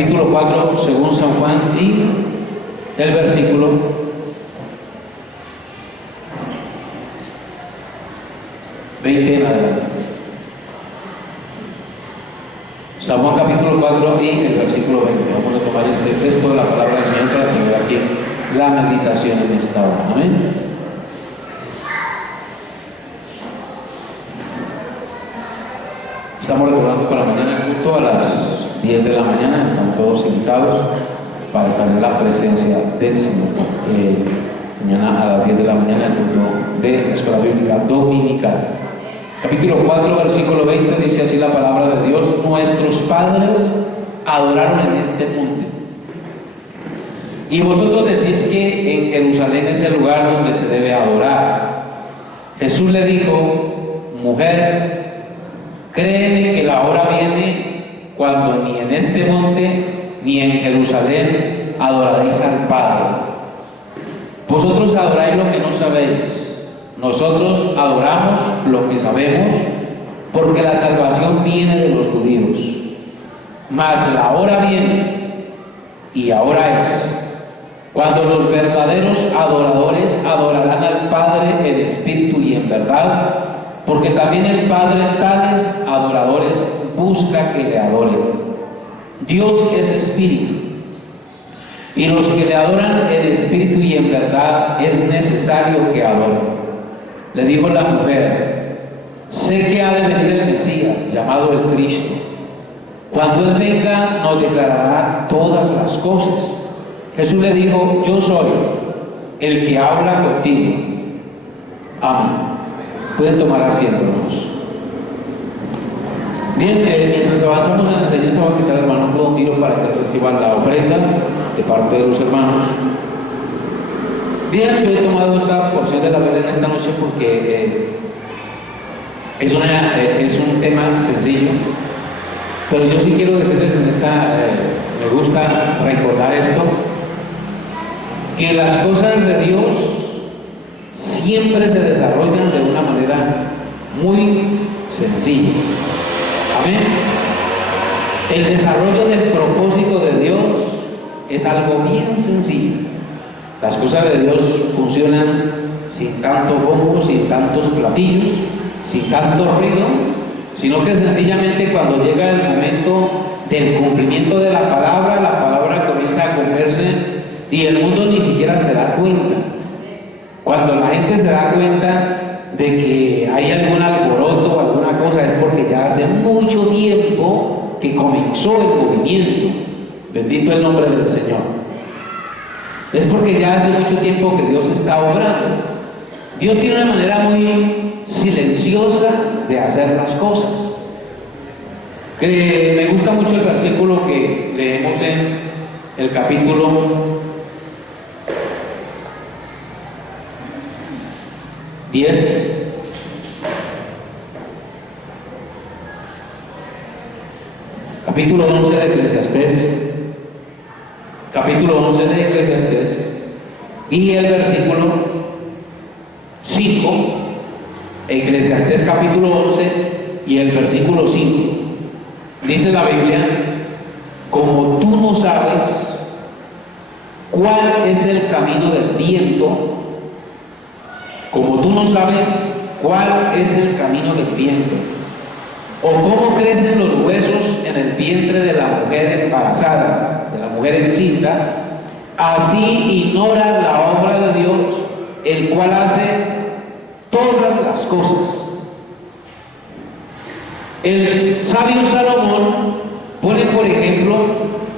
capítulo 4 según San Juan y el versículo 20 en adelante. San Juan capítulo 4 y el versículo 20. Vamos a tomar este texto de la palabra del Señor para tener aquí la meditación en esta hora. Amén. Estamos recordando para mañana el culto a las 10 de la mañana. Están todos invitados para estar en la presencia del Señor. Mañana a las 10 de la mañana el culto de la Escuela Bíblica Dominical. Capítulo 4, versículo 20 dice así la palabra de Dios: nuestros padres adoraron en este monte, y vosotros decís que en Jerusalén es el lugar donde se debe adorar. Jesús le dijo: mujer, créeme que la hora viene cuando ni en este monte ni en Jerusalén adoraréis al Padre. Vosotros adoráis lo que no sabéis. Nosotros adoramos lo que sabemos, porque la salvación viene de los judíos. Mas la hora viene, y ahora es, cuando los verdaderos adoradores adorarán al Padre en espíritu y en verdad, porque también el Padre tales adoradores busca que le adoren. Dios es espíritu, y los que le adoran en espíritu y en verdad es necesario que adoren. Le dijo la mujer: sé que ha de venir el Mesías, llamado el Cristo. Cuando Él venga, nos declarará todas las cosas. Jesús le dijo: yo soy el que habla contigo. Amén. Pueden tomar asiento, hermanos. Bien, mientras avanzamos en la enseñanza, voy a quitar al hermano un tiro para que reciban la ofrenda de parte de los hermanos. Bien, yo he tomado esta porción de la Biblia en esta noche porque es un tema sencillo, pero yo sí quiero decirles en esta, me gusta recordar esto, que las cosas de Dios siempre se desarrollan de una manera muy sencilla. Amén. El desarrollo del propósito de Dios es algo bien sencillo. Las cosas de Dios funcionan sin tanto bombo, sin tantos platillos, sin tanto ruido, sino que sencillamente cuando llega el momento del cumplimiento de la palabra comienza a cumplirse y el mundo ni siquiera se da cuenta. Cuando la gente se da cuenta de que hay algún alboroto o alguna cosa, es porque ya hace mucho tiempo que comenzó el movimiento. Bendito el nombre del Señor. Es porque ya hace mucho tiempo que Dios está obrando. Dios tiene una manera muy silenciosa de hacer las cosas. Me gusta mucho el versículo que leemos en el capítulo 10. Capítulo 11 de Eclesiastés. Capítulo 11 de Eclesiastés y el versículo 5. Eclesiastés capítulo 11 y el versículo 5. Dice la Biblia: como tú no sabes cuál es el camino del viento, como tú no sabes cuál es el camino del viento, o cómo crecen los huesos en el vientre de la mujer embarazada, de la mujer encinta, así ignora la obra de Dios, el cual hace todas las cosas. El sabio Salomón pone, por ejemplo,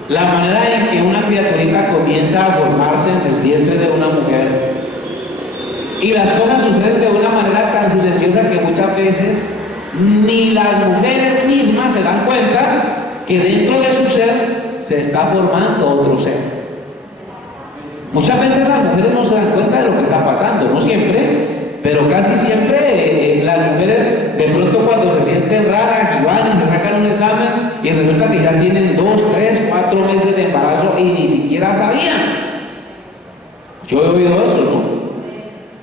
la manera en que una criaturita comienza a formarse en el vientre de una mujer, y las cosas suceden de una manera tan silenciosa que muchas veces ni las mujeres mismas se dan cuenta que dentro de su ser se está formando otro ser. Muchas veces las mujeres no se dan cuenta de lo que está pasando, no siempre, pero casi siempre las mujeres de pronto cuando se sienten raras y van y se sacan un examen y resulta que ya tienen 2, 3, 4 meses de embarazo y ni siquiera sabían. Yo he oído eso, ¿no?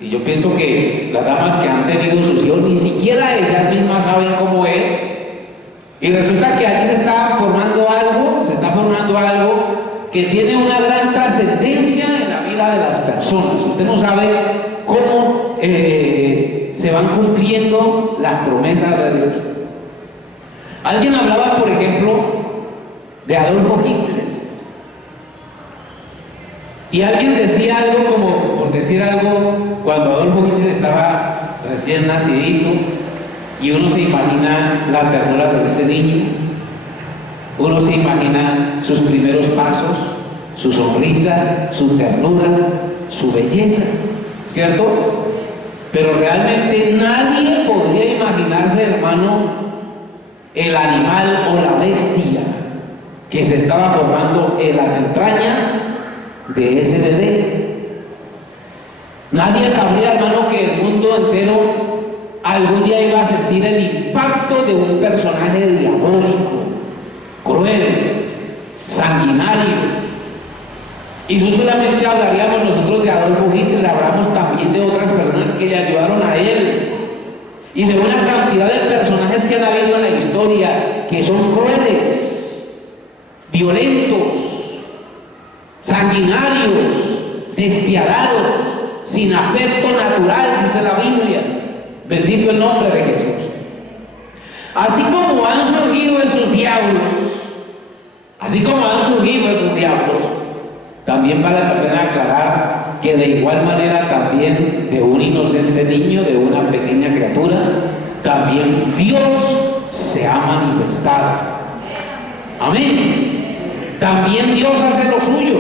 Y yo pienso que las damas que han tenido sus hijos ni siquiera ellas mismas saben cómo es. Y resulta que allí se está formando algo que tiene una gran trascendencia en la vida de las personas. Usted no sabe cómo se van cumpliendo las promesas de Dios. Alguien hablaba, por ejemplo, de Adolfo Hitler. Y alguien decía algo como, por decir algo, cuando Adolfo Hitler estaba recién nacidito, y uno se imagina la ternura de ese niño, uno se imagina sus primeros pasos, su sonrisa, su ternura, su belleza, ¿cierto? Pero realmente nadie podría imaginarse, hermano, el animal o la bestia que se estaba formando en las entrañas de ese bebé. Nadie sabría, hermano, que el mundo entero algún día iba a sentir el impacto de un personaje diabólico, cruel, sanguinario. Y no solamente hablaríamos nosotros de Adolfo Hitler, hablamos también de otras personas que le ayudaron a él, y de una cantidad de personajes que han habido en la historia que son crueles, violentos, sanguinarios, despiadados, sin afecto natural, dice la Biblia. Bendito el nombre de Jesús. Así como han surgido esos diablos, también vale la pena aclarar que de igual manera también de un inocente niño, de una pequeña criatura, también Dios se ha manifestado. Amén. También Dios hace lo suyo.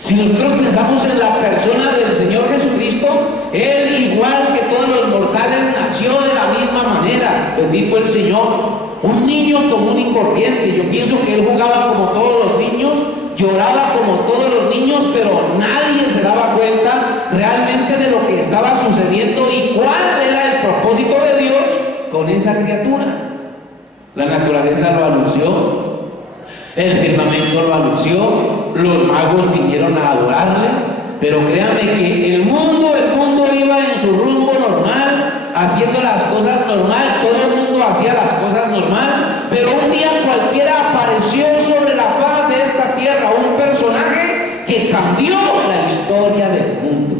Si nosotros pensamos en la persona del Señor Jesucristo, Él, igual que todos los mortales, nació de la misma manera. Bendito el Señor. Un niño común y corriente. Yo pienso que Él jugaba como todos los niños, lloraba como todos los niños, pero nadie se daba cuenta realmente de lo que estaba sucediendo y cuál era el propósito de Dios con esa criatura. La naturaleza lo anunció, el firmamento lo anunció, los magos vinieron a adorarle, pero créanme que el mundo iba en su rumbo normal, haciendo las cosas normal, todo el mundo hacía las cosas normal, pero un día cualquiera apareció sobre la faz de esta tierra un personaje que cambió la historia del mundo.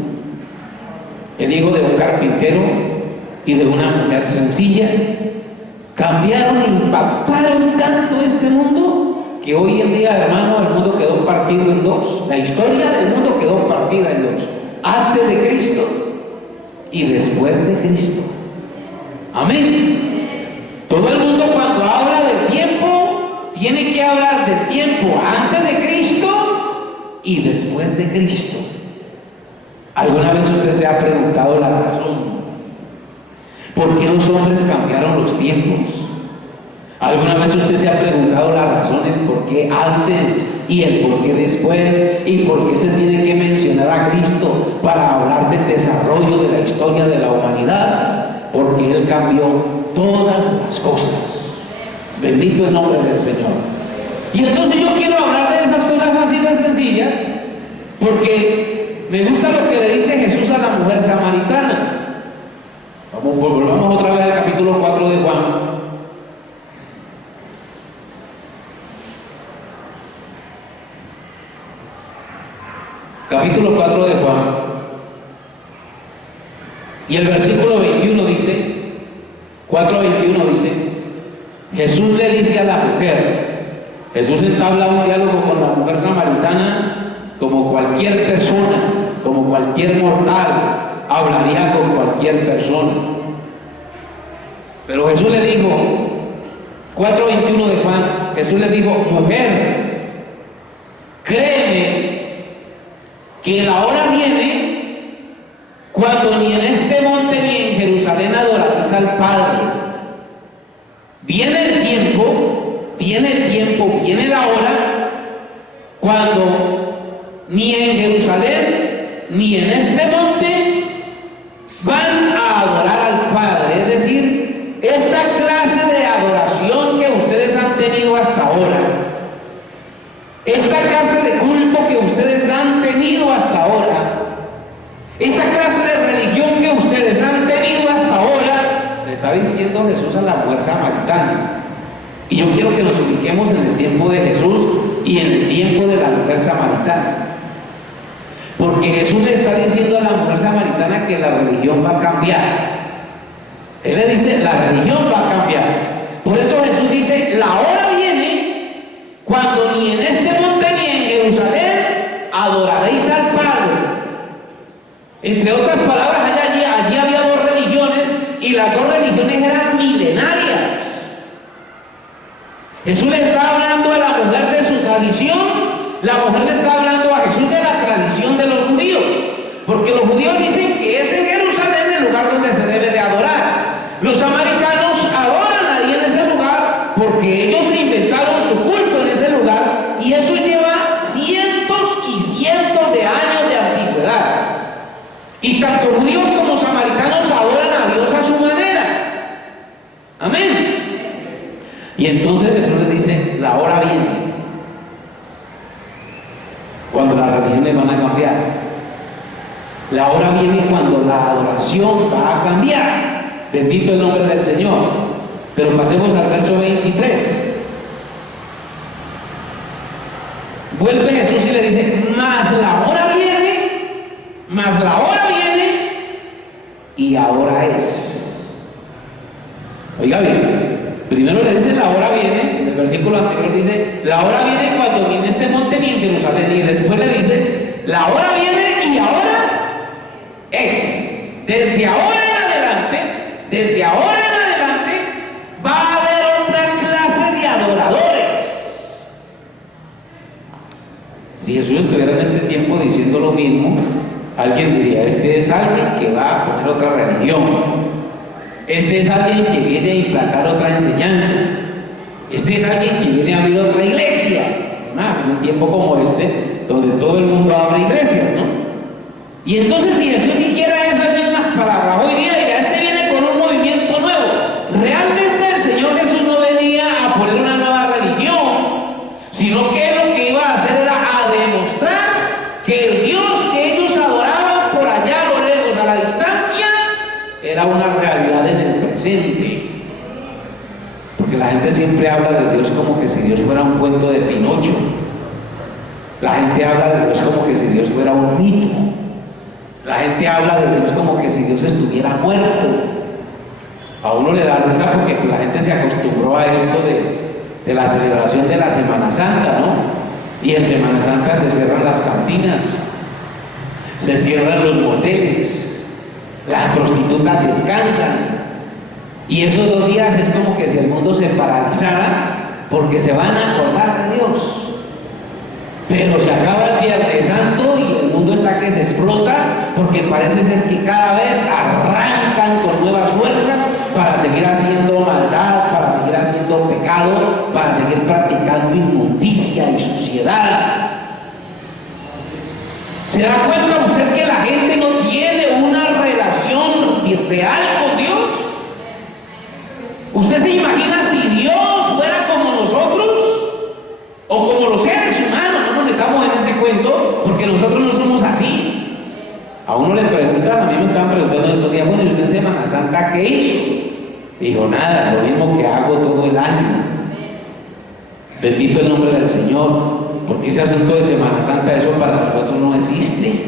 El hijo de un carpintero y de una mujer sencilla cambiaron, impactaron tanto este mundo que hoy en día, hermano, el mundo quedó partido en dos. La historia del mundo quedó partida en dos: antes de Cristo y después de Cristo. Amén. Todo el mundo, cuando habla del tiempo, tiene que hablar del tiempo antes de Cristo y después de Cristo. ¿Alguna vez usted se ha preguntado la razón? ¿Por qué los hombres cambiaron los tiempos? ¿Alguna vez usted se ha preguntado la razón, el por qué antes y el por qué después, y por qué se tiene que mencionar a Cristo para hablar del desarrollo de la historia de la humanidad? Porque Él cambió todas las cosas. Bendito el nombre del Señor. Y entonces yo quiero hablar de esas cosas así de sencillas, porque me gusta lo que le dice Jesús a la mujer samaritana. Volvamos otra vez al capítulo 4 de Juan. Capítulo 4 de Juan. Y el versículo 21 dice, 4:21 dice, Jesús le dice a la mujer, Jesús entabla un diálogo con la mujer samaritana como cualquier persona, como cualquier mortal hablaría con cualquier persona. Pero Jesús le dijo, 4:21 de Juan, Jesús le dijo: mujer, créeme que la hora viene cuando ni en este monte ni en Jerusalén adoraréis al Padre. Viene el tiempo, viene la hora cuando ni en Jerusalén ni en este monte van a adorar al Padre. Es decir, esta clase de adoración que ustedes han tenido hasta ahora, esta clase de culto que ustedes han tenido hasta ahora, esa clase de religión que ustedes han tenido hasta ahora, le está diciendo Jesús a la mujer samaritana. Y yo quiero que nos ubiquemos en el tiempo de Jesús y en el tiempo de la mujer samaritana. Porque Jesús le está diciendo a la mujer samaritana que la religión va a cambiar. Él le dice, la religión va a cambiar. Por eso Jesús dice, la hora viene cuando ni en este monte ni en Jerusalén adoraréis al Padre. Entre otras palabras, allí había dos religiones y las dos religiones eran milenarias. Jesús le está hablando a la mujer de su tradición, la mujer le está hablando a Jesús de la tradición de los judíos, porque los judíos dicen que es en Jerusalén el lugar donde se debe de adorar. Los samaritanos adoran ahí en ese lugar porque ellos se inventaron su culto en ese lugar y eso lleva cientos y cientos de años de antigüedad. Y tanto judíos como samaritanos adoran a Dios a su manera. Amén. Y entonces Jesús les dice, la hora viene cuando las religiones van a cambiar. La hora viene cuando la adoración va a cambiar. Bendito el nombre del Señor. Pero pasemos al verso 23. Vuelve Jesús y le dice, mas la hora viene, y ahora es. Oiga bien. Primero le dice la hora viene, en el versículo anterior dice, la hora viene cuando ni en este monte ni en Jerusalén, y después le dice, la hora viene y ahora es. Desde ahora en adelante va a haber otra clase de adoradores. Si Jesús estuviera en este tiempo diciendo lo mismo, alguien diría, este es alguien que va a poner otra religión. Este es alguien que viene a implantar otra enseñanza. Este es alguien que viene a abrir otra iglesia. Más en un tiempo como este, donde todo el mundo abre iglesias, ¿no? Y entonces, si Jesús dijera esas mismas palabras, hoy día diría, este viene con un movimiento nuevo. Realmente el Señor Jesús no venía a poner una nueva religión, sino que lo que iba a hacer era a demostrar que el Dios que ellos adoraban por allá a lo lejos, a la distancia, era una realidad en el presente. Porque la gente siempre habla de Dios como que si Dios fuera un cuento de Pinocho. La gente habla de Dios como que si Dios fuera un mito. La gente habla de Dios como que si Dios estuviera muerto. A uno le da risa porque la gente se acostumbró a esto de la celebración de la Semana Santa, ¿no? Y en Semana Santa se cierran las cantinas, se cierran los moteles, las prostitutas descansan. Y esos 2 días es como que si el mundo se paralizara porque se van a acordar de Dios. Pero se acaba el Viernes Santo y el mundo está que se explota porque parece ser que cada vez arrancan con nuevas fuerzas para seguir haciendo maldad, para seguir haciendo pecado, para seguir practicando inmundicia y suciedad. ¿Se da cuenta usted que la gente no tiene una relación real con Dios? ¿Usted se imagina si Dios fuera como nosotros? O como los seres humanos, no nos metamos en ese cuento, porque nosotros no somos así. A uno le preguntan, a mí me estaban preguntando estos días, bueno, ¿y usted en Semana Santa qué hizo? Digo, nada, lo mismo que hago todo el año. Bendito el nombre del Señor, porque ese asunto de Semana Santa, eso para nosotros no existe.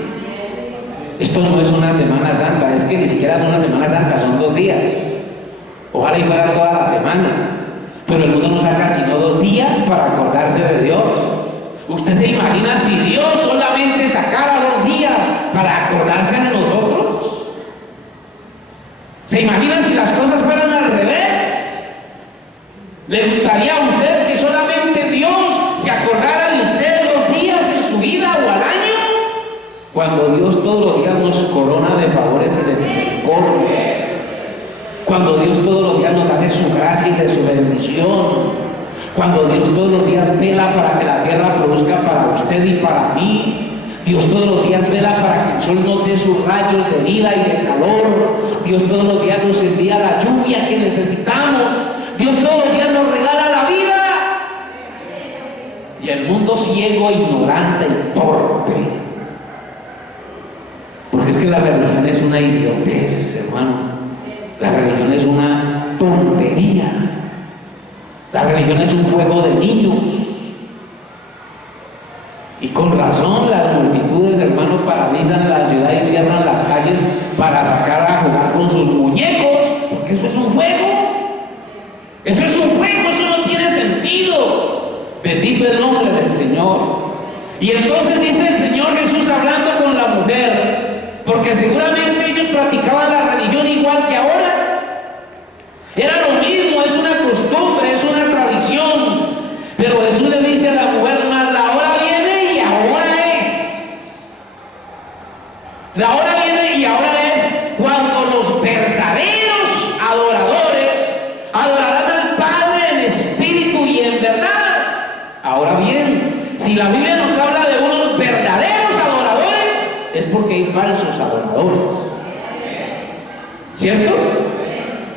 Esto no es una Semana Santa, es que ni siquiera es una Semana Santa, son 2 días. Ojalá y fuera toda la semana. Pero el mundo no saca sino 2 días para acordarse de Dios. ¿Usted se imagina si Dios solamente sacara 2 días para acordarse de nosotros? ¿Se imagina si las cosas fueran al revés? ¿Le gustaría a usted que solamente Dios se acordara de usted 2 días en su vida o al año? Cuando Dios todos los días nos corona de favores y de misericordia. Cuando Dios todos los días nos da de su gracia y de su bendición. Cuando Dios todos los días vela para que la tierra produzca para usted y para mí. Dios todos los días vela para que el sol nos dé sus rayos de vida y de calor. Dios todos los días nos envía la lluvia que necesitamos. Dios todos los días nos regala la vida. Y el mundo ciego, ignorante y torpe. Porque es que la religión es una idiotez, hermano. La religión es una tontería. La religión es un juego de niños. con razón las multitudes, hermano, paralizan la ciudad y cierran las calles para sacar a jugar con sus muñecos, porque eso es un juego. Eso es un juego, eso no tiene sentido. Bendito el nombre del Señor. Y entonces dice el Señor Jesús hablando con la mujer, porque seguramente ellos practicaban la religión igual que ahora. Era lo mismo, es una costumbre, es una tradición. Pero Jesús le dice a la mujer, más la hora viene y ahora es. La hora viene y ahora es cuando los verdaderos adoradores adorarán al Padre en espíritu y en verdad. Ahora bien, si la Biblia nos habla de unos verdaderos adoradores, es porque hay falsos adoradores. ¿Cierto?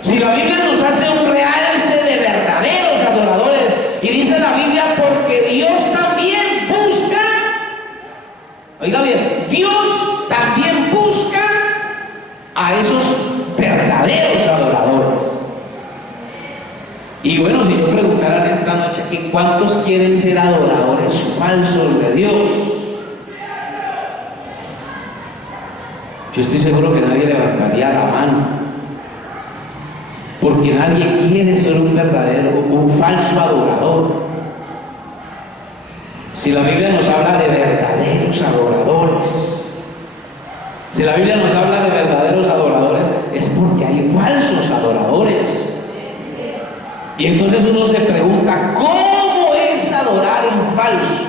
Si la Biblia nos hace un realce de verdaderos adoradores, y dice la Biblia, porque Dios también busca, oiga bien, Dios también busca a esos verdaderos adoradores. Y bueno, si yo preguntara esta noche aquí, ¿cuántos quieren ser adoradores falsos de Dios? Yo estoy seguro que nadie levantaría la mano, porque nadie quiere ser un verdadero, un falso adorador. Si la Biblia nos habla de verdaderos adoradores, si la Biblia nos habla de verdaderos adoradores, es porque hay falsos adoradores. Y entonces uno se pregunta, ¿cómo es adorar en falso?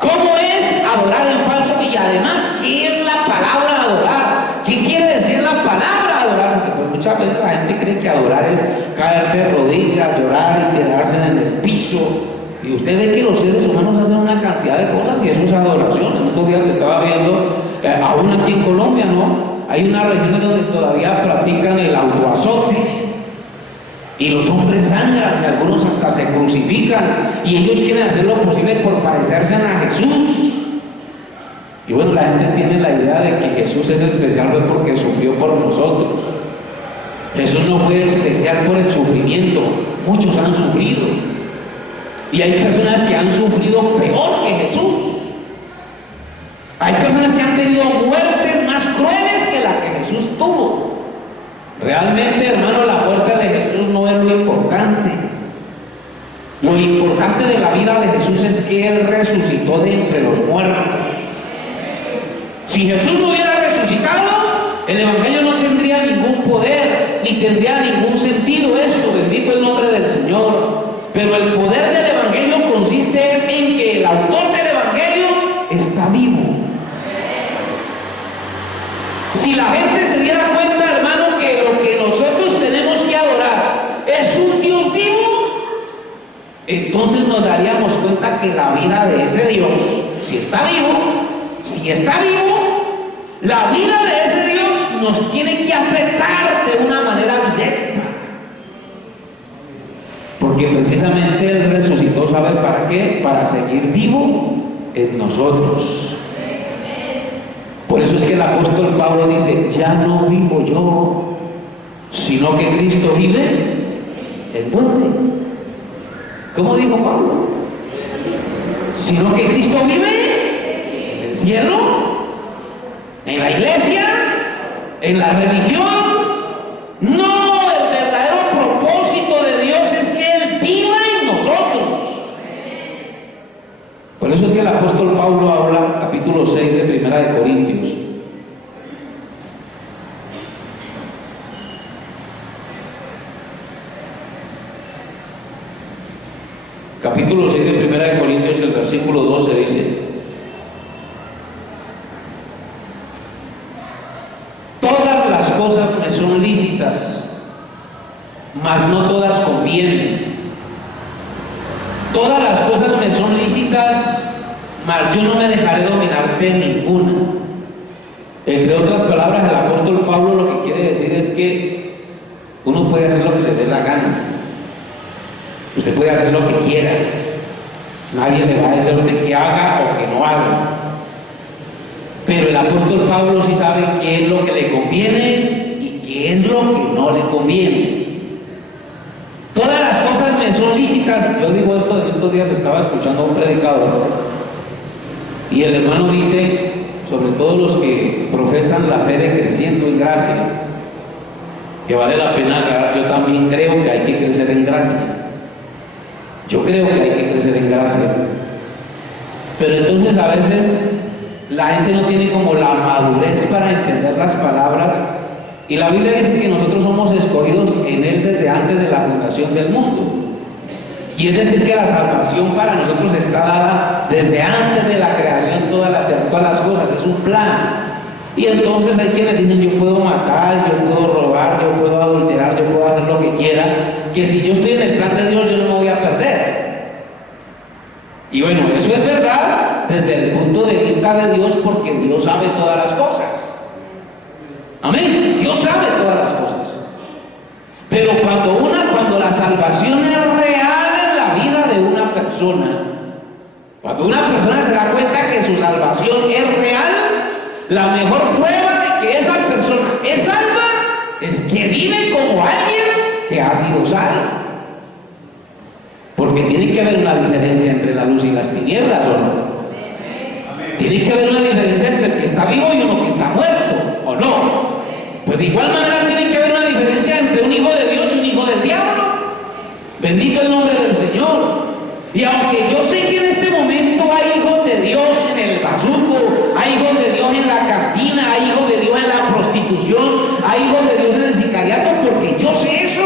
¿Cómo es adorar en falso? Y además, ¿qué es la palabra adorar? ¿Qué quiere decir la palabra adorar? Porque pues muchas veces la gente cree que adorar es caer de rodillas, llorar y quedarse en el piso. Y usted ve que los seres humanos hacen una cantidad de cosas y eso es adoración. En estos días se estaba viendo, aún aquí en Colombia, ¿no? Hay una región donde todavía practican el autoazote. Y los hombres sangran, y algunos hasta se crucifican, y ellos quieren hacer lo posible por parecerse a Jesús. Y bueno, la gente tiene la idea de que Jesús es especial pues porque sufrió por nosotros. Jesús no fue especial por el sufrimiento, muchos han sufrido. Y hay personas que han sufrido peor que Jesús. Hay personas que han tenido muertes más crueles que la que Jesús tuvo. Realmente, hermano, la muerte de Jesús no es lo importante. Lo importante de la vida de Jesús es que Él resucitó de entre los muertos. Si Jesús no hubiera resucitado, el Evangelio no tendría ningún poder, ni tendría ningún sentido esto, bendito el nombre del Señor. Pero el poder del Evangelio consiste en que el autor del Evangelio está vivo. Si la gente se diera cuenta, hermano, que lo que nosotros tenemos que adorar es un Dios vivo, entonces nos daríamos cuenta que la vida de ese Dios, si está vivo, la vida de ese Dios nos tiene que afectar de una manera directa. Porque precisamente Él resucitó, ¿sabe para qué? Para seguir vivo en nosotros. Por eso es que el apóstol Pablo dice, ya no vivo yo, sino que Cristo vive en dónde. ¿Cómo dijo Pablo? Sino que Cristo vive en el cielo, en la iglesia, en la religión. No, el verdadero propósito de Dios es que Él viva en nosotros. Por eso es que el apóstol Pablo habla, capítulo 6 de Primera de Corintios. Capítulo 6 de Primera de Corintios, el versículo 12 dice: todas las cosas me son lícitas, mas no todas convienen. Todas las cosas me son lícitas, mas yo no me dejaré dominar de ninguna. Entre otras palabras, el apóstol Pablo lo que quiere decir es que uno puede hacer lo que le dé la gana. Usted puede hacer lo que quiera. Nadie le va a decir a usted que haga o que no haga. Pero el apóstol Pablo sí sabe qué es lo que le conviene y qué es lo que no le conviene. Todas las cosas me son lícitas, vistas, yo digo esto, en estos días estaba escuchando a un predicador y el hermano dice, sobre todo los que profesan la fe de creciendo en gracia, que vale la pena aclarar, yo también creo que hay que crecer en gracia. Yo creo que hay que crecer en gracia. Pero entonces a veces la gente no tiene como la madurez para entender las palabras. Y la Biblia dice que nosotros somos escogidos en Él desde antes de la fundación del mundo. Y es decir que la salvación para nosotros está dada desde antes de la creación de todas las cosas. Es un plan. Y entonces hay quienes dicen, yo puedo matar, yo puedo robar, yo puedo adulterar, yo puedo hacer lo que quiera, que si yo estoy en el plan de Dios yo no me voy a perder. Y bueno, eso es verdad desde el punto de vista de Dios, porque Dios sabe todas las cosas. Amén. Dios sabe todas las cosas. Pero cuando la salvación es real en la vida de una persona, cuando una persona se da cuenta que su salvación es real, la mejor prueba de que esa persona es salva es que vive como alguien que ha sido salvo. Porque tiene que haber una diferencia entre la luz y las tinieblas, ¿o no? Tiene que haber una diferencia entre el que está vivo y uno que está muerto, ¿o no? Pues de igual manera tiene que haber una diferencia entre un hijo de Dios y un hijo del diablo. Bendito el nombre del Señor. Y aunque yo sé que en este momento hay hijos de Dios en el bazuco, hay hijos de Dios en la cantina, hay hijos de Dios en la prostitución, hay hijos de Dios en el sicariato, porque yo sé eso.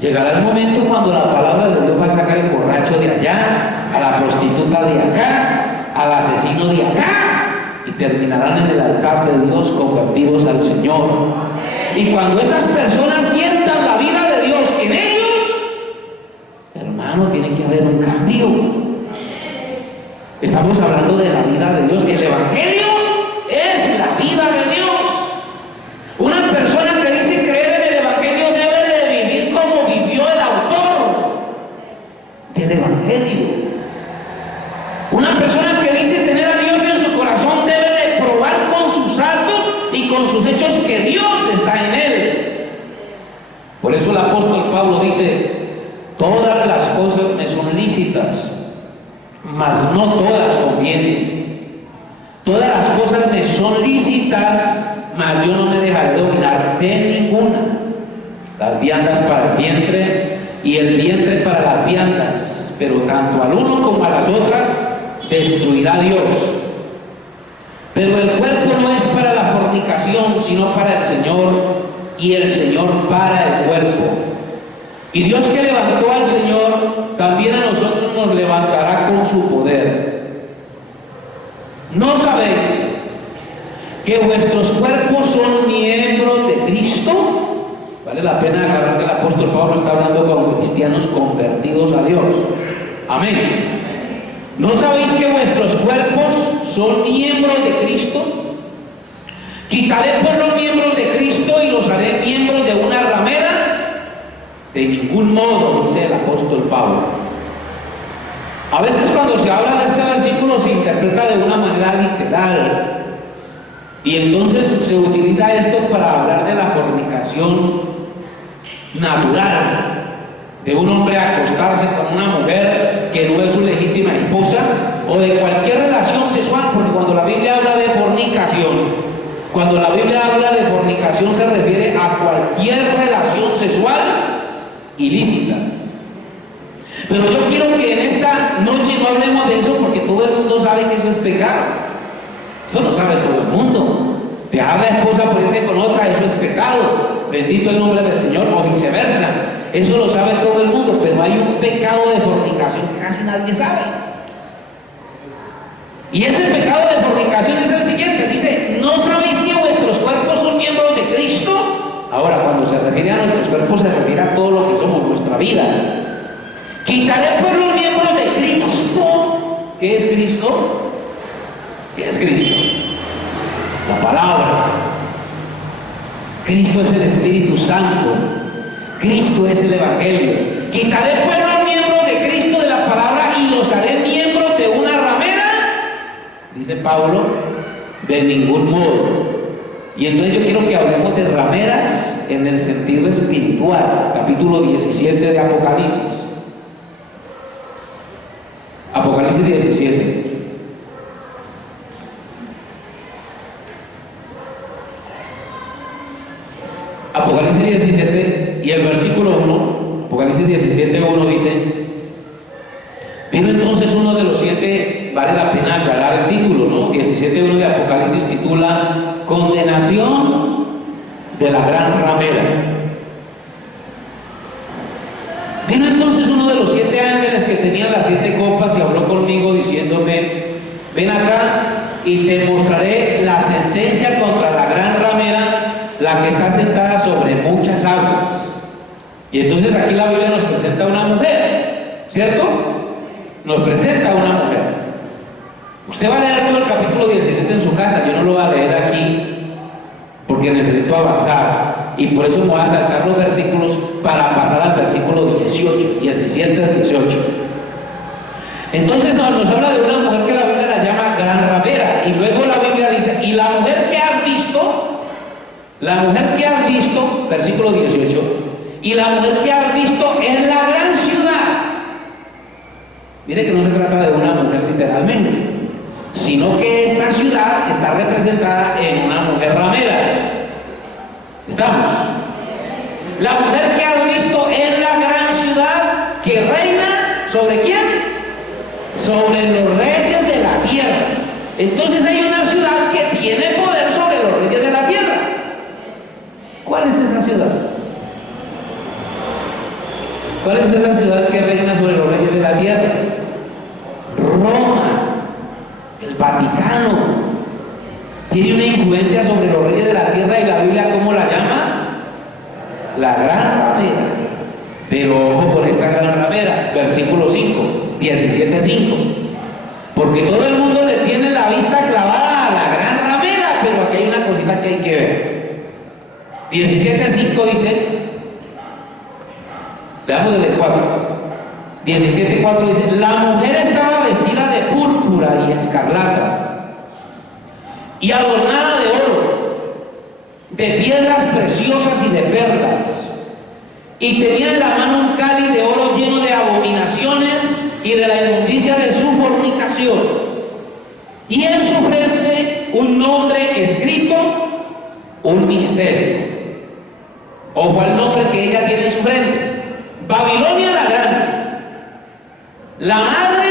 Llegará el momento cuando la palabra de Dios va a sacar el borracho de allá, a la prostituta de acá, al asesino de acá, y terminarán en el altar de Dios convertidos al Señor. Y cuando esas personas sientan la vida de Dios en ellos, hermano, tiene que haber un cambio. Estamos hablando de la vida de Dios. El Evangelio es la vida de Dios. Una persona que dice creer en el Evangelio debe de vivir como vivió el autor del Evangelio. Una persona que dice tener a Dios en su corazón debe de probar con sus actos y con sus hechos que Dios está en él. Por eso el apóstol Pablo dice, todas las cosas me son lícitas, mas no todas convienen. Todas las cosas me son lícitas, mas yo no me dejaré dominar de ninguna. Las viandas para el vientre y el vientre para las viandas, pero tanto al uno como a las otras destruirá Dios. Pero el cuerpo no es para la fornicación, sino para el Señor, y el Señor para el cuerpo. Y Dios que levantó al Señor, también a nosotros nos levantará con su poder. ¿No sabéis que vuestros cuerpos son miembros de Cristo? Vale la pena aclarar que el apóstol Pablo está hablando con cristianos convertidos a Dios. Amén. ¿No sabéis que vuestros cuerpos son miembros de Cristo? Quitaré pues los miembros de Cristo y los haré miembros de una ramera. De ningún modo, dice el apóstol Pablo. A veces cuando se habla de este versículo se interpreta de una manera literal. Y entonces se utiliza esto para hablar de la fornicación natural. De un hombre acostarse con una mujer que no es su legítima esposa, o de cualquier relación sexual, porque cuando la Biblia habla de fornicación, se refiere a cualquier relación sexual ilícita. Pero yo quiero que en esta noche no hablemos de eso, porque todo el mundo sabe que eso es pecado. Eso lo sabe todo el mundo. Dejar la esposa por irse con otra, eso es pecado. Bendito el nombre del Señor, o viceversa. Eso lo sabe todo el mundo, pero hay un pecado de fornicación que casi nadie sabe. Y ese pecado de fornicación es el siguiente. Dice, ¿no sabéis que vuestros cuerpos son miembros de Cristo? Ahora, cuando se refiere a nuestros cuerpos, se refiere a todo lo que somos, nuestra vida. Quitaré pues los miembros de Cristo. ¿Qué es Cristo? ¿Qué es Cristo? La palabra. Cristo es el Espíritu Santo. Cristo es el Evangelio. Quitaré pues los miembros de Cristo de la palabra y los haré miembros de una ramera. Dice Pablo, de ningún modo. Y entonces yo quiero que hablemos de rameras en el sentido espiritual, capítulo 17 de Apocalipsis. Apocalipsis 17. Apocalipsis 17 y el versículo 1, Apocalipsis 17, 1 dice: vino entonces uno de los siete, vale la pena aclarar el título, ¿no? 17.1 de Apocalipsis titula Condenación de la gran ramera. Vino entonces uno de los siete ángeles que tenían las siete copas y habló conmigo diciéndome: ven acá y te mostraré la sentencia contra la gran ramera, la que está sentada sobre muchas aguas. Y entonces aquí la Biblia nos presenta a una mujer, ¿cierto? Nos presenta a una mujer. Usted va a leer todo el capítulo 17 en su casa, yo no lo voy a leer aquí porque necesito avanzar y por eso me voy a saltar los versículos para pasar al versículo 18, 17 al 18. Entonces nos habla de una mujer que la Biblia la llama gran ramera, y luego la Biblia dice: y la mujer que has visto, versículo 18, y la mujer que has visto es la gran ciudad. Mire que no se trata de una mujer literalmente, sino que esta ciudad está representada en una mujer ramera. ¿Estamos? La mujer que has visto es la gran ciudad que reina ¿sobre quién? Sobre los reyes de la tierra. Entonces hay una ciudad que tiene poder sobre los reyes de la tierra. ¿Cuál es esa ciudad? ¿Cuál es esa ciudad que reina sobre los reyes de la tierra? Roma, el Vaticano. Tiene una influencia sobre los reyes de la tierra, y la Biblia, ¿cómo la llama? La gran ramera. Pero ojo con esta gran ramera, versículo 5, 17:5. Porque todo el mundo le tiene la vista clavada a la gran ramera, pero aquí hay una cosita que hay que ver. 17:5 dice, veamos desde el 4. 17:4 dice: la mujer estaba vestida de púrpura y escarlata, y adornada de oro, de piedras preciosas y de perlas, y tenía en la mano un cáliz de oro lleno de abominaciones y de la inmundicia de su fornicación, y en su frente un nombre escrito, un misterio. Ojo al nombre que ella tiene en su frente: Babilonia la Grande, la madre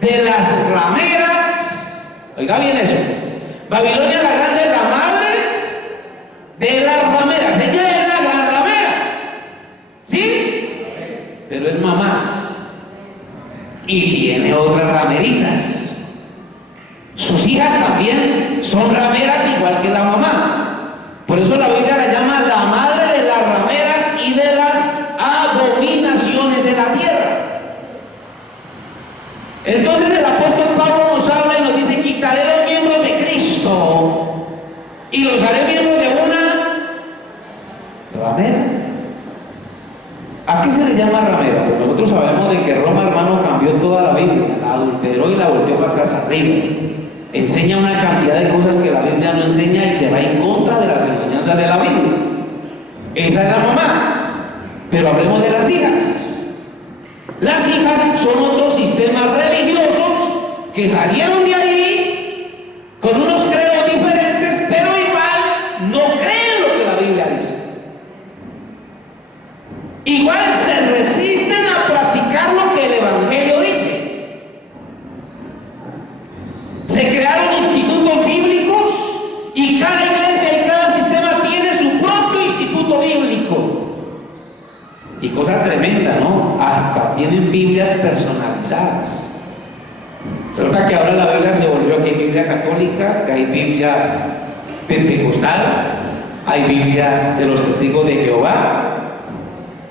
de las rameras. Oiga bien eso: Babilonia la Grande es la madre de las rameras. Ella es la gran ramera, ¿sí? Pero es mamá y tiene otras rameritas. Sus hijas también son rameras igual que la mamá. Por eso la Biblia la llama la madre de las rameras y de las abominaciones de la tierra. Entonces el apóstol Pablo nos habla y nos dice: quitaré los miembros de Cristo y los haré miembros de una ramera. ¿A qué se le llama ramera? Pues nosotros sabemos de que Roma, hermano, cambió toda la Biblia, la adulteró y la volteó para casa arriba. Enseña una cantidad de cosas que la Biblia no enseña y se va en contra de las enseñanzas de la Biblia. Esa es la mamá. Pero hablemos de las hijas. Las hijas son otros sistemas religiosos que salieron de ahí con unos credos diferentes, pero igual no creen lo que la Biblia dice. Igual se resisten a practicar lo que el Evangelio dice. Se crearon institutos bíblicos y cada iglesia y cada sistema tiene su propio instituto bíblico. Y cosa tremenda, ¿no? Hasta tienen Biblias personalizadas. Resulta que ahora la Biblia se volvió que hay Biblia católica, que hay Biblia pentecostal, hay Biblia de los testigos de Jehová,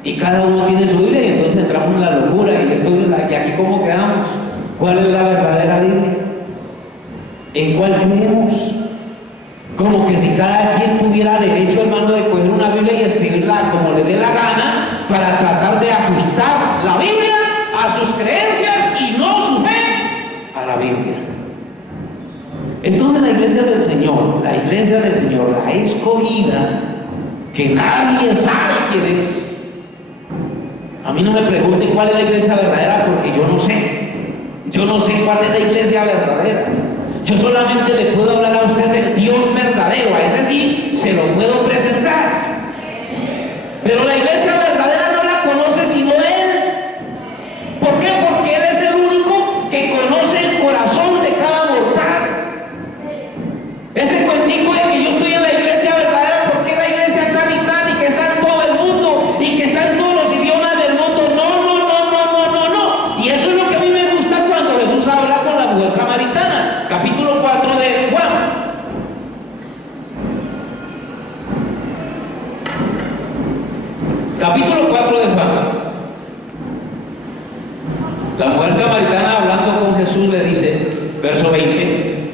y cada uno tiene su Biblia, y entonces entramos en la locura. Y entonces, ¿y aquí cómo quedamos? ¿Cuál es la verdadera Biblia? ¿En cuál creemos? Como que si cada quien tuviera derecho, hermano, de coger una Biblia y escribirla como le dé la gana, para tratar de ajustar la Biblia a sus creencias y no su fe a la Biblia. Entonces la iglesia del Señor, la escogida, que nadie sabe quién es. A mí no me pregunte cuál es la iglesia verdadera, porque yo no sé. Yo no sé cuál es la iglesia verdadera. Yo solamente le puedo hablar a usted del Dios verdadero. A ese sí se lo puedo presentar. Pero la iglesia verdadera no la conoce sino Él. ¿Por qué? Porque Él es el único que conoce el corazón de cada mortal. Ese cuentico de que yo estoy en la iglesia verdadera porque la iglesia tal y tal y que está en todo el mundo y que está en todos los idiomas del mundo. No. Y eso es lo que a mí me gusta cuando Jesús habla con la mujer samaritana. Capítulo 4 de Juan. Capítulo 4 de Juan. La mujer samaritana hablando con Jesús le dice, verso 20: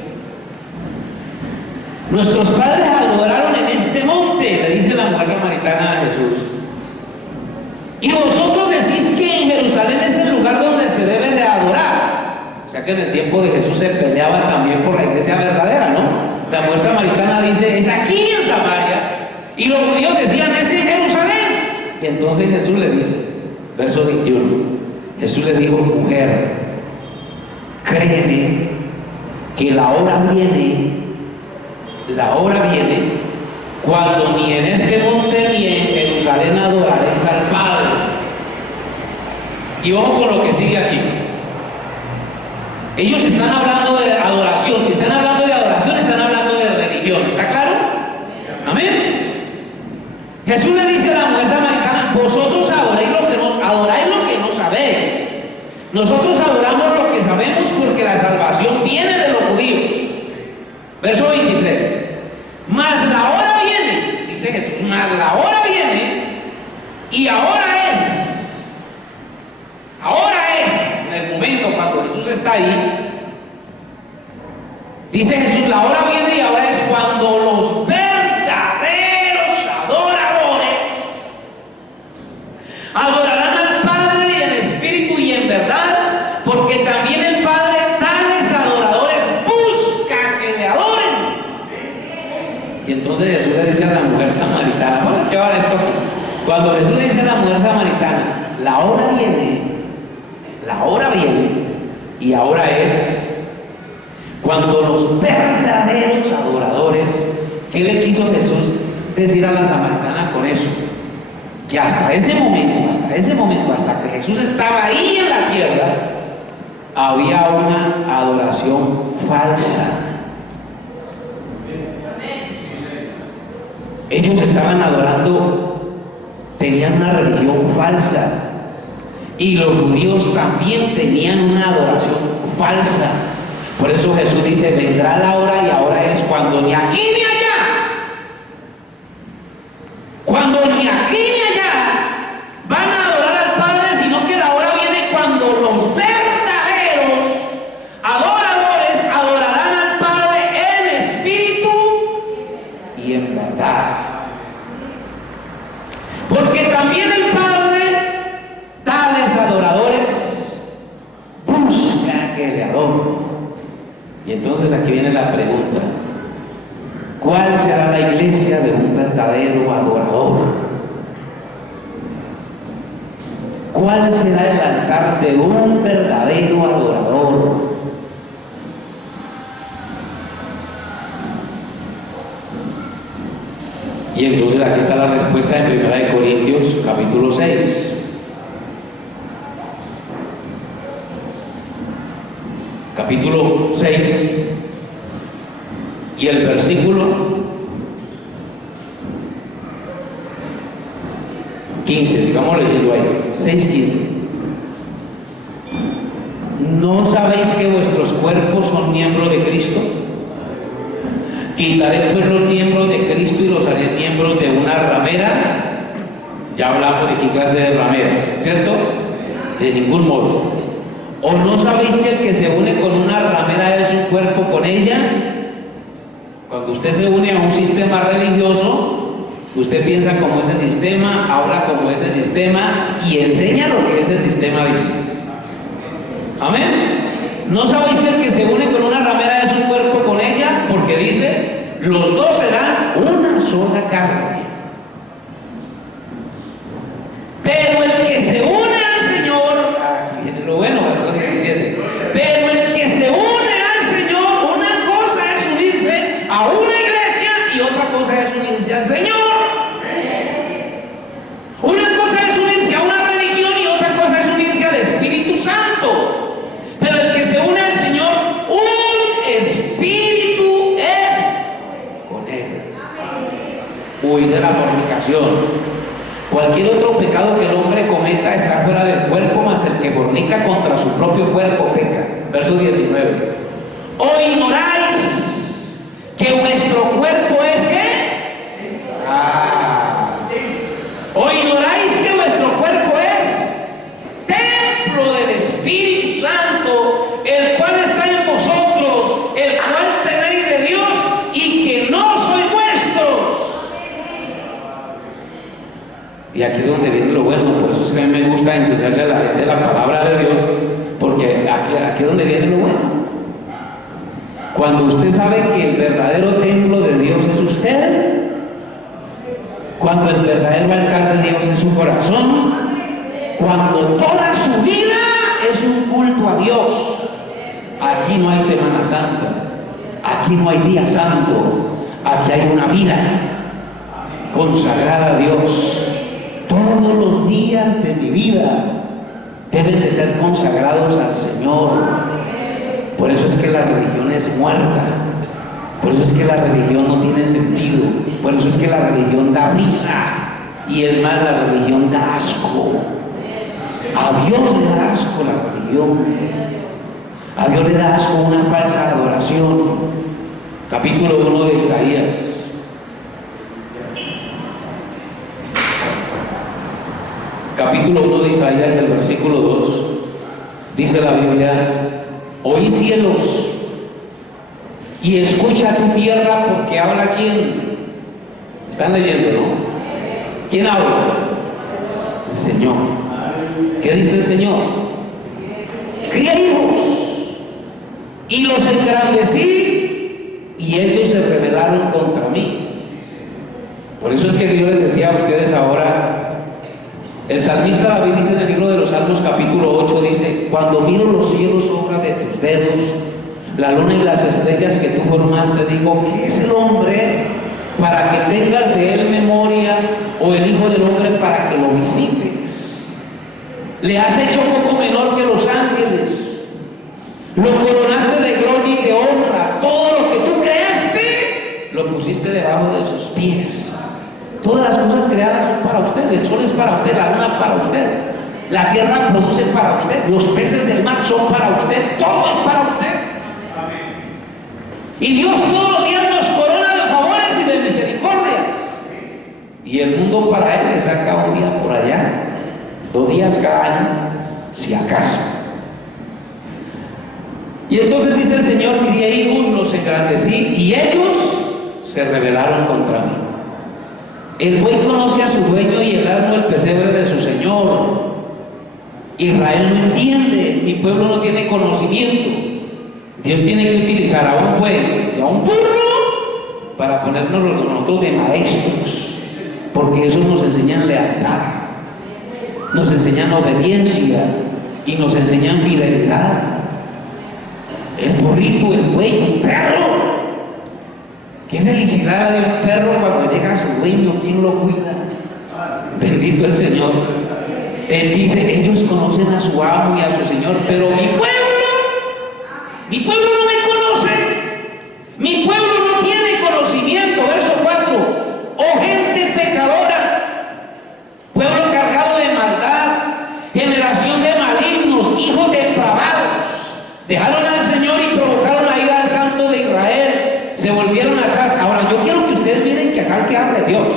nuestros padres adoraron en este monte, le dice la mujer samaritana a Jesús. Y vosotros decís que en Jerusalén es el lugar donde se debe de adorar. O sea que en el tiempo de Jesús se peleaban también por la iglesia verdadera, ¿no? La mujer samaritana dice, es aquí en Samaria. Y los judíos decían, es en Jerusalén. Y entonces Jesús le dice, verso 21, Jesús le dijo, mujer, créeme que la hora viene cuando ni en este monte ni en Jerusalén adoraréis al Padre. Y ojo con lo que sigue aquí. Ellos están hablando de adoración. Si están hablando de adoración, están hablando de religión. ¿Está claro? Amén. Jesús le dice a la mujer samaritana, vosotros adoráis lo que no sabéis. Nosotros adoramos lo que sabemos porque la salvación viene de los judíos. Verso 23. Mas la hora viene, dice Jesús, mas la hora viene y ahora es, en el momento cuando Jesús está ahí, dice Jesús, la hora viene y ahora es cuando los verdaderos adoradores adorarán al Padre en espíritu y en verdad, porque también el Padre tales adoradores busca que le adoren. Y entonces Jesús le dice a la mujer samaritana, ¿por qué va esto aquí? Cuando Jesús le dice a la mujer samaritana, la hora viene y ahora es cuando los verdaderos adoradores, ¿qué le quiso Jesús decir a la samaritana con eso? Que hasta ese momento, hasta que Jesús estaba ahí en la tierra, había una adoración falsa. Ellos estaban adorando, tenían una religión falsa. Y los judíos también tenían una adoración falsa. Por eso Jesús dice, vendrá la hora y ahora es cuando ni aquí ni allá, cuando ni aquí ni allá van a adorar al Padre, sino que la hora viene cuando los verdaderos adoradores adorarán al Padre en espíritu y en verdad. Porque también el Padre tales adoradores busca que le adoren. Y entonces aquí viene la pregunta: ¿cuál será la iglesia de un verdadero adorador? ¿Cuál será el altar de un verdadero adorador? Y entonces aquí está la respuesta en 1 Corintios capítulo 6. Capítulo 6 y el versículo 15, sigamos leyendo ahí, 6:15. ¿No sabéis que vuestros cuerpos son miembros de Cristo? Quitaré pues los miembros de Cristo y los haré miembros de una ramera. Ya hablamos de qué clase de rameras, ¿cierto? De ningún modo. ¿O no sabéis que el que se une con una ramera es un cuerpo con ella? Cuando usted se une a un sistema religioso, usted piensa como ese sistema, habla como ese sistema y enseña lo que ese sistema dice. Amén. ¿No sabéis que el que se une con una ramera es un cuerpo con ella? Porque dice, los dos serán una sola carne. es unirse al Señor. Una cosa es unirse a una religión y otra cosa es unirse al Espíritu Santo. Pero el que se une al Señor, un espíritu es con Él. Huir de la fornicación. Cualquier otro pecado que el hombre cometa está fuera del cuerpo, mas el que fornica contra su propio cuerpo peca. Verso 19. ¿O ignoráis que vuestro cuerpo es qué? ¿O ignoráis que vuestro cuerpo es templo del Espíritu Santo, el cual está en vosotros, el cual tenéis de Dios y que no sois vuestros? Y aquí es donde viene lo bueno. Por eso es que a mí me gusta enseñarle a la gente la palabra de Dios, porque aquí es donde viene lo bueno. Cuando usted sabe que el verdadero templo de Dios es usted, cuando el verdadero altar de Dios es su corazón, cuando toda su vida es un culto a Dios, aquí no hay Semana Santa, aquí no hay Día Santo, aquí hay una vida consagrada a Dios. Todos los días de mi vida deben de ser consagrados al Señor. Por eso es que la religión es muerta. Por eso es que la religión no tiene sentido. Por eso es que la religión da risa. Y es más, la religión da asco. A Dios le da asco la religión. A Dios le da asco una falsa adoración. Capítulo 1 de Isaías. Capítulo 1 de Isaías, del versículo 2. Dice la Biblia: oí cielos y escucha tu tierra, porque habla ¿quién? ¿Están leyendo, no? ¿Quién habla? El Señor. ¿Qué dice el Señor? Crié hijos y los engrandecí y ellos se rebelaron contra mí. Por eso es que yo les decía a ustedes ahora, el salmista David dice en el libro de los Salmos capítulo 8, dice: cuando miro los cielos, obra de tus dedos, la luna y las estrellas que tú formaste, digo, ¿qué es el hombre para que tengas de él memoria, o el hijo del hombre para que lo visites? Le has hecho poco menor que los ángeles, lo coronaste de gloria y de honra, todo lo que tú creaste lo pusiste debajo de sus pies. Todas las cosas creadas son para usted. El sol es para usted, la luna para usted, la tierra produce para usted, los peces del mar son para usted, todo es para usted. Y Dios todos los días nos corona de favores y de misericordias. Y el mundo para Él le saca un día por allá, 2 días cada año, si acaso. Y entonces dice el Señor: crié hijos, los engrandecí y ellos se rebelaron contra mí. El buey conoce a su dueño y el asno el pesebre de su señor. Israel no entiende, mi pueblo no tiene conocimiento. Dios tiene que utilizar a un buey y a un burro para ponernos nosotros de maestros, porque eso nos enseñan lealtad, nos enseñan obediencia y nos enseñan fidelidad. El burrito, el buey, un perro. Qué felicidad de un perro cuando llega a su dueño, ¿quién lo cuida? Bendito el Señor. Él dice: ellos conocen a su amo y a su Señor, pero mi pueblo no me conoce, mi pueblo no tiene conocimiento. Verso 4: oh gente pecadora, pueblo cargado de maldad, generación de malignos, hijos depravados, dejaron al Señor y provocaron la ira al Santo de Israel, se volvieron atrás. Ahora yo quiero que ustedes miren que acá que habla Dios,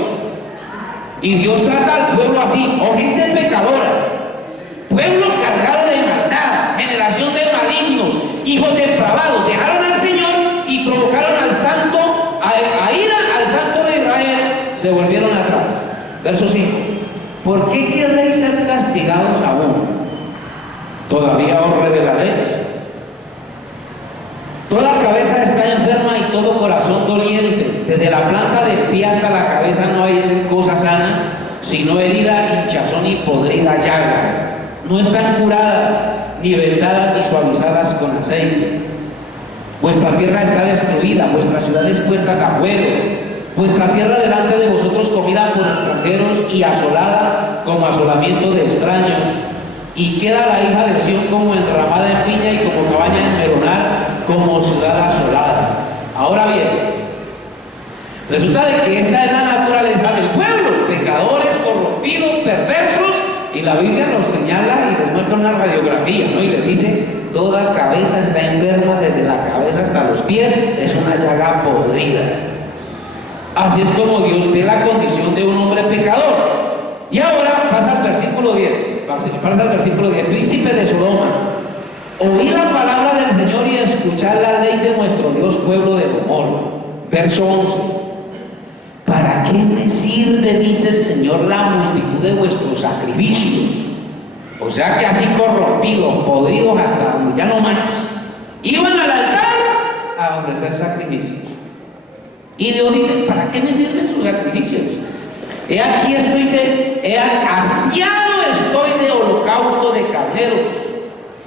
y Dios trata al pueblo así: oh gente pecadora, pueblo cargado de maldad, generación de malignos, hijos depravados, dejaron al Señor y provocaron al Santo, a ira al Santo de Israel, se volvieron atrás. Verso 5: ¿por qué querréis ser castigados aún? Todavía os revelaréis. Toda cabeza está enferma y todo corazón doliente. Desde la planta del pie hasta la cabeza no hay cosa sana, sino herida, hinchazón y podrida llaga. No están curadas, ni vendadas, ni suavizadas con aceite. Vuestra tierra está destruida, vuestras ciudades puestas a fuego, Vuestra tierra delante de vosotros comida por extranjeros y asolada como asolamiento de extraños. Y queda la hija de Sión como enramada en viña y como cabaña en meronar, como ciudad asolada. Ahora bien, resulta de que esta es la naturaleza del pueblo: pecadores, corrompidos, perversos, y la Biblia nos señala y nos muestra una radiografía, ¿no? Y le dice: toda cabeza está enferma, desde la cabeza hasta los pies, es una llaga podrida. Así es como Dios ve la condición de un hombre pecador. Y ahora pasa al versículo 10. Pasa al versículo 10. Príncipe de Sodoma, oí la palabra del Señor y escuchad la ley de nuestro Dios, pueblo de Gomorra. Verso 11. ¿Para qué me sirve, dice el Señor, la multitud de vuestros sacrificios? O sea que así corrompidos, podridos hasta ya no más, iban al altar a ofrecer sacrificios. Y Dios dice: ¿para qué me sirven sus sacrificios? He aquí hastiado estoy de holocausto de carneros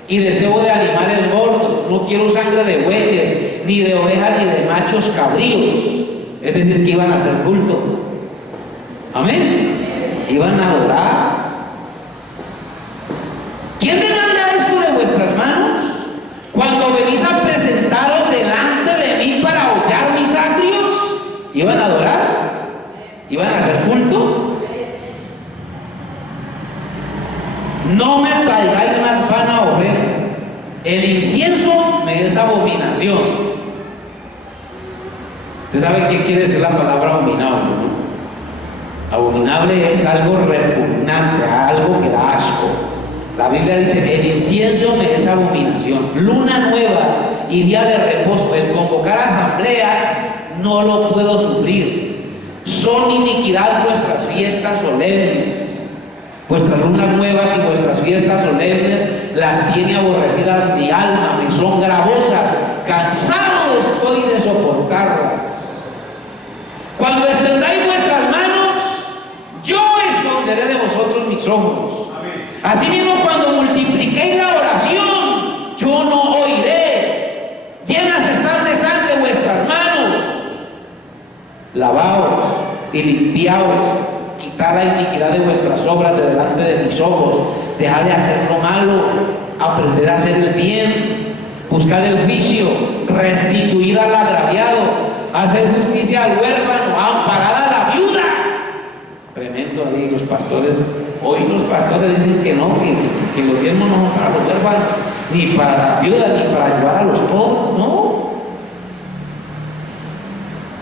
y deseo de animales gordos. No quiero sangre de bueyes, ni de ovejas, ni de machos cabríos. Es decir, que iban a hacer culto. Amén. Iban a adorar. ¿Quién demanda esto de vuestras manos? Cuando venís a presentaros delante de mí para hollar mis atrios, ¿iban a adorar? ¿Iban a hacer culto? No me traigáis más vana ofrenda. El incienso me es abominación. ¿Usted sabe qué quiere decir la palabra abominable, no? Abominable es algo repugnante, algo que da asco. La Biblia dice: el incienso me es abominación. Luna nueva y día de reposo, el convocar asambleas, no lo puedo sufrir. Son iniquidad vuestras fiestas solemnes. Vuestras lunas nuevas y vuestras fiestas solemnes las tiene aborrecidas mi alma, me son gravosas, cansado estoy de soportarlas. Cuando extendáis vuestras manos, yo esconderé de vosotros mis ojos. Asimismo, cuando multipliquéis la oración, yo no oiré. Llenas están de sangre vuestras manos. Lavaos y limpiaos, quitad la iniquidad de vuestras obras de delante de mis ojos. Dejad de hacer lo malo, aprended a hacer el bien, buscad el juicio, restituid al agraviado, haced justicia al huérfano, amparad a la viuda. Tremendo ahí los pastores. Hoy los pastores dicen que no, que los diezmos no son para los huérfanos, ni para la viuda, ni para ayudar a los pobres, no.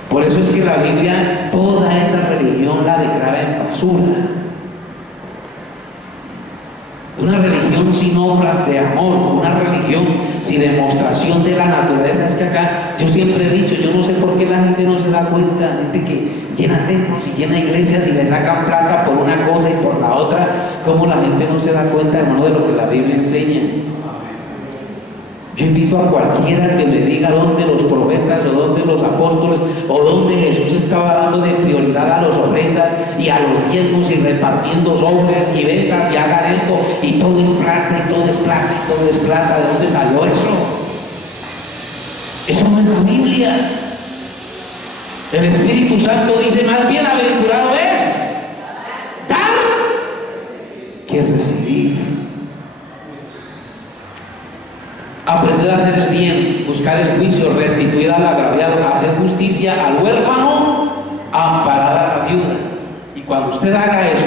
Por eso es que la Biblia toda esa religión la declara en basura. Una religión sin obras de amor, una religión sin demostración de la naturaleza. Es que acá yo siempre he dicho, yo no sé por qué la gente no se da cuenta, gente que llena templos y llena iglesias y le sacan plata por una cosa y por la otra, cómo la gente no se da cuenta, hermano, de lo que la Biblia enseña. Yo invito a cualquiera que me diga dónde los profetas o dónde los apóstoles o dónde Jesús estaba dando de prioridad a las ofrendas y a los diezmos y repartiendo sobres y ventas y hagan esto y todo es plata y todo es plata y todo es plata. ¿De dónde salió eso? Eso no es la Biblia. El Espíritu Santo dice: más bienaventurado es dar que recibir. Aprended a hacer el bien, buscar el juicio, restituir al agraviado, hacer justicia al huérfano, amparar a la viuda. Y cuando usted haga eso,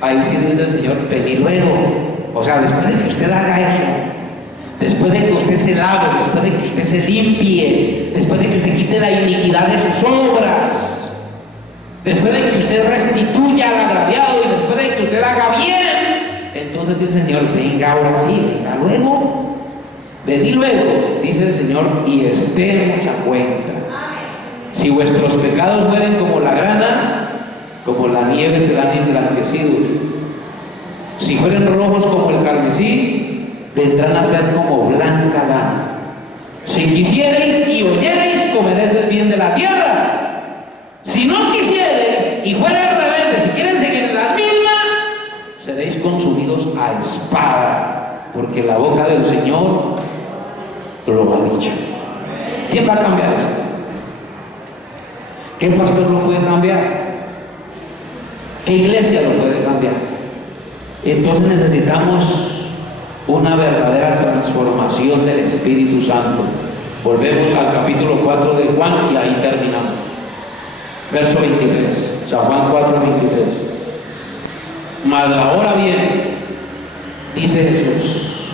ahí sí dice el Señor: venid luego. O sea, después de que usted haga eso, después de que usted se lave, después de que usted se limpie, después de que usted quite la iniquidad de sus obras, después de que usted restituya al agraviado y después de que usted haga bien, entonces dice el Señor: venga ahora sí, venga luego. Venid luego, dice el Señor, y estemos a cuenta. Si vuestros pecados mueren como la grana, como la nieve serán emblanquecidos. Si fueren rojos como el carmesí, vendrán a ser como blanca lana. Si quisierais y oyereis, comeréis el bien de la tierra. Si no quisiereis y fuereis rebeldes, si quieren seguir en las mismas, seréis consumidos a espada, porque la boca del Señor lo ha dicho. ¿Quién va a cambiar esto? ¿Qué pastor lo puede cambiar? ¿Qué iglesia lo puede cambiar? Entonces necesitamos una verdadera transformación del Espíritu Santo. Volvemos al capítulo 4 de Juan y ahí terminamos. Verso 23, San Juan 4, 23. Mas la hora viene, dice Jesús,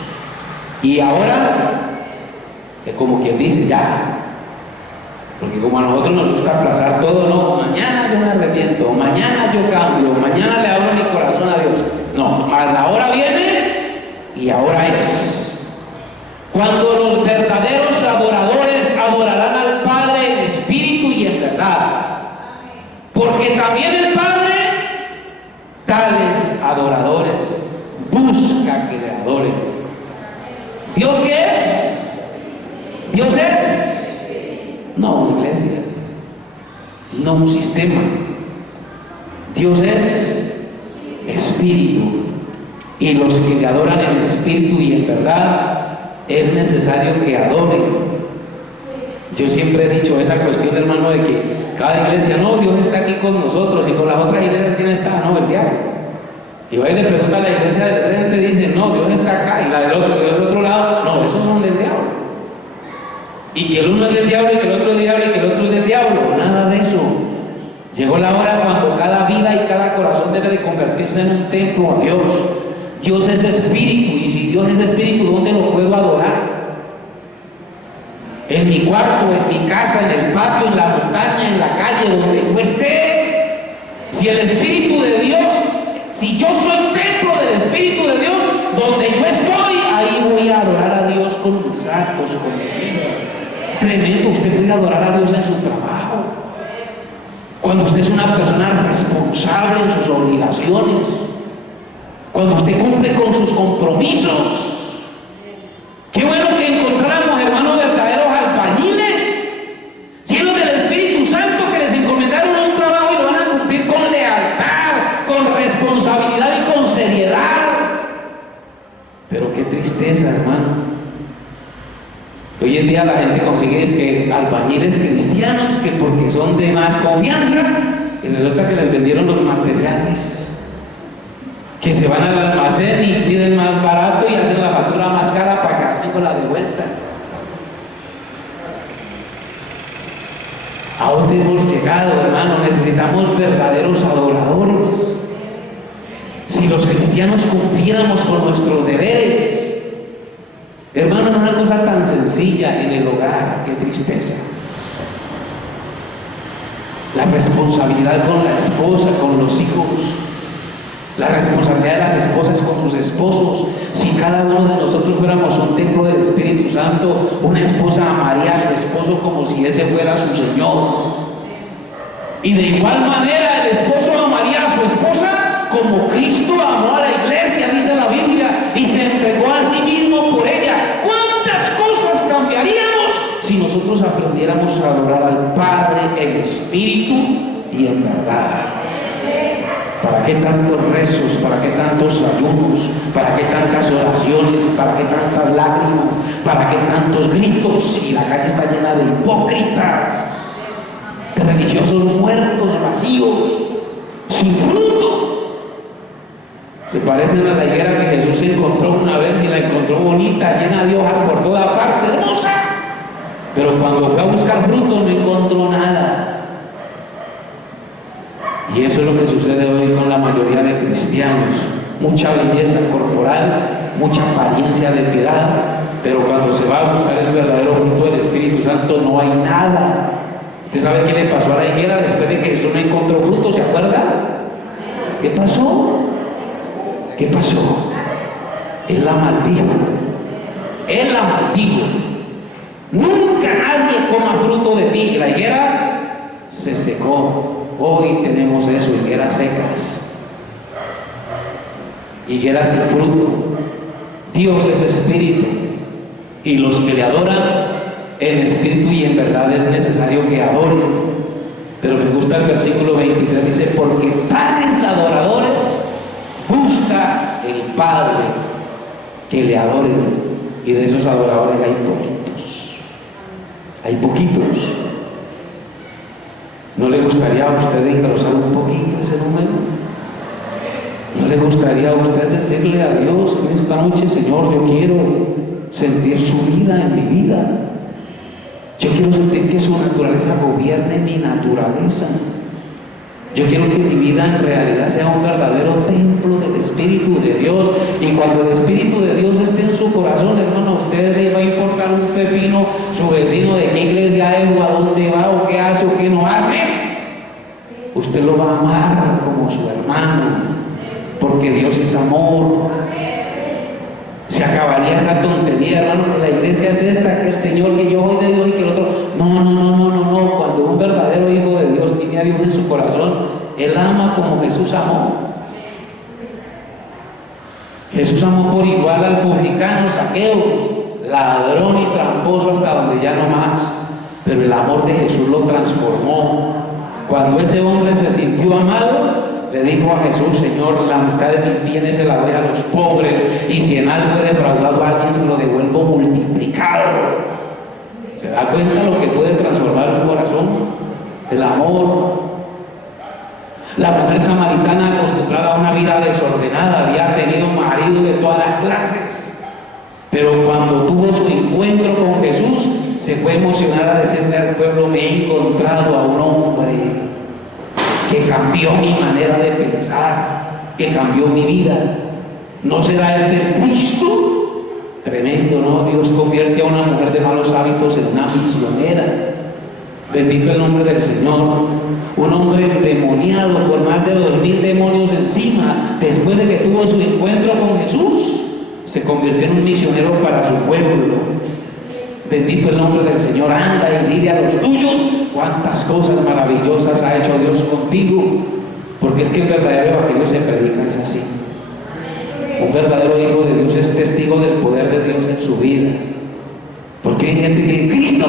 y ahora, es como quien dice ya, porque como a nosotros nos gusta aplazar todo, no, mañana yo me arrepiento, mañana yo cambio, mañana le abro mi corazón a Dios. No, mas la hora viene y ahora es. Cuando los verdaderos adoradores adorarán al Padre en espíritu y en verdad. Porque también el Padre, tales adoradores, busca que le adoren. ¿Dios qué es? ¿Dios es? No una iglesia, no un sistema. Dios es espíritu. Y los que le adoran en espíritu y en verdad, es necesario que adoren. Yo siempre he dicho esa cuestión, hermano, de que cada iglesia, no, Dios está aquí con nosotros, y con las otras iglesias, ¿quién está? No, el diablo. Y va y le pregunta a la iglesia del frente, dice, no, Dios está acá, y la del otro lado, no, esos son del diablo. Y que el uno es del diablo, y que el otro es del diablo, y que el otro es del diablo, nada de eso. Llegó la hora cuando cada vida y cada corazón debe de convertirse en un templo a Dios. Dios es espíritu, y si Dios es espíritu, ¿dónde lo puedo adorar? En mi cuarto, en mi casa, en el patio, en la montaña, en la calle, donde yo esté. Si el Espíritu de Dios, si yo soy templo del Espíritu de Dios, donde yo estoy, ahí voy a adorar a Dios con mis actos, con mi vida. Tremendo, usted puede adorar a Dios en su trabajo. Cuando usted es una persona responsable en sus obligaciones. Cuando usted cumple con sus compromisos. Qué bueno que encontráramos, hermanos, verdaderos albañiles, llenos del Espíritu Santo, que les encomendaron un trabajo y lo van a cumplir con lealtad, con responsabilidad y con seriedad. Pero qué tristeza, hermano. Hoy en día la gente consigue es que albañiles cristianos, que porque son de más confianza, y resulta que les vendieron los materiales, que se van al almacén y piden más barato y hacen la factura más cara para quedarse con la de vuelta. ¿A dónde hemos llegado, hermano? Necesitamos verdaderos adoradores. Si los cristianos cumpliéramos con nuestros deberes, hermano, una cosa tan sencilla en el hogar, qué tristeza. La responsabilidad con la esposa, con los hijos. La responsabilidad de las esposas con sus esposos. Si cada uno de nosotros fuéramos un templo del Espíritu Santo, una esposa amaría a su esposo como si ese fuera su Señor. Y de igual manera el esposo amaría a su esposa como Cristo amó a la iglesia, dice la Biblia, y se entregó a sí mismo por ella. ¿Cuántas cosas cambiaríamos si nosotros aprendiéramos a adorar al Padre en espíritu y en verdad? ¿Para qué tantos rezos? ¿Para qué tantos ayunos? ¿Para qué tantas oraciones? ¿Para qué tantas lágrimas? ¿Para qué tantos gritos? Si la calle está llena de hipócritas, de religiosos muertos, vacíos, sin fruto. Se parecen a la higuera que Jesús encontró una vez y la encontró bonita, llena de hojas por toda parte, hermosa. Pero cuando fue a buscar fruto no encontró nada. Y eso es lo que sucede hoy con la mayoría de cristianos. Mucha belleza corporal, mucha apariencia de piedad, pero cuando se va a buscar el verdadero fruto del Espíritu Santo no hay nada. ¿Usted sabe qué le pasó a la higuera después de que Jesús no encontró fruto? ¿Se acuerda? ¿Qué pasó? ¿Qué pasó? Él la maldijo. Él la maldijo. Nunca nadie coma fruto de ti. Y la higuera se secó. Hoy tenemos eso, higueras secas, higueras sin fruto. Dios es espíritu, y los que le adoran en espíritu y en verdad es necesario que adoren. Pero me gusta el versículo 23, dice, porque tales adoradores busca el Padre que le adoren, y de esos adoradores hay poquitos. Hay poquitos. ¿No le gustaría a usted engrosar un poquito ese número? ¿No le gustaría a usted decirle a Dios en esta noche: Señor, yo quiero sentir su vida en mi vida? Yo quiero sentir que su naturaleza gobierne mi naturaleza. Yo quiero que mi vida en realidad sea un verdadero templo del Espíritu de Dios. Y cuando el Espíritu de Dios esté en su corazón, hermano, a usted le va a importar un pepino su vecino de qué iglesia es, o a dónde va, o qué hace, o qué no hace. Usted lo va a amar como su hermano, porque Dios es amor. Se acabaría esa tontería, hermano, que la iglesia es esta, que el Señor, que yo voy de Dios y que el otro. No. Cuando un verdadero hijo de Dios tiene a Dios en su corazón, él ama como Jesús amó. Jesús amó por igual al publicano, Zaqueo, ladrón y tramposo hasta donde ya no más. Pero el amor de Jesús lo transformó. Cuando ese hombre se sintió amado, le dijo a Jesús: Señor, la mitad de mis bienes se la doy a los pobres, y si en algo he defraudado a alguien, se lo devuelvo multiplicado. ¿Se da cuenta lo que puede transformar un corazón? El amor. La mujer samaritana, acostumbrada a una vida desordenada, había tenido marido de todas las clases, pero cuando tuvo su encuentro con Jesús, se fue emocionada a decirle al pueblo: me he encontrado a un hombre que cambió mi manera de pensar, que cambió mi vida. ¿No será este el Cristo? Tremendo, ¿no? Dios convierte a una mujer de malos hábitos en una misionera. Bendito el nombre del Señor. Un hombre endemoniado por más de 2000 demonios encima, después de que tuvo su encuentro con Jesús, se convirtió en un misionero para su pueblo. Bendito el nombre del Señor. Anda y dile a los tuyos cuántas cosas maravillosas ha hecho Dios contigo, porque es que el verdadero evangelio se predica es así. Un verdadero hijo de Dios es testigo del poder de Dios en su vida, porque hay gente que dice: Cristo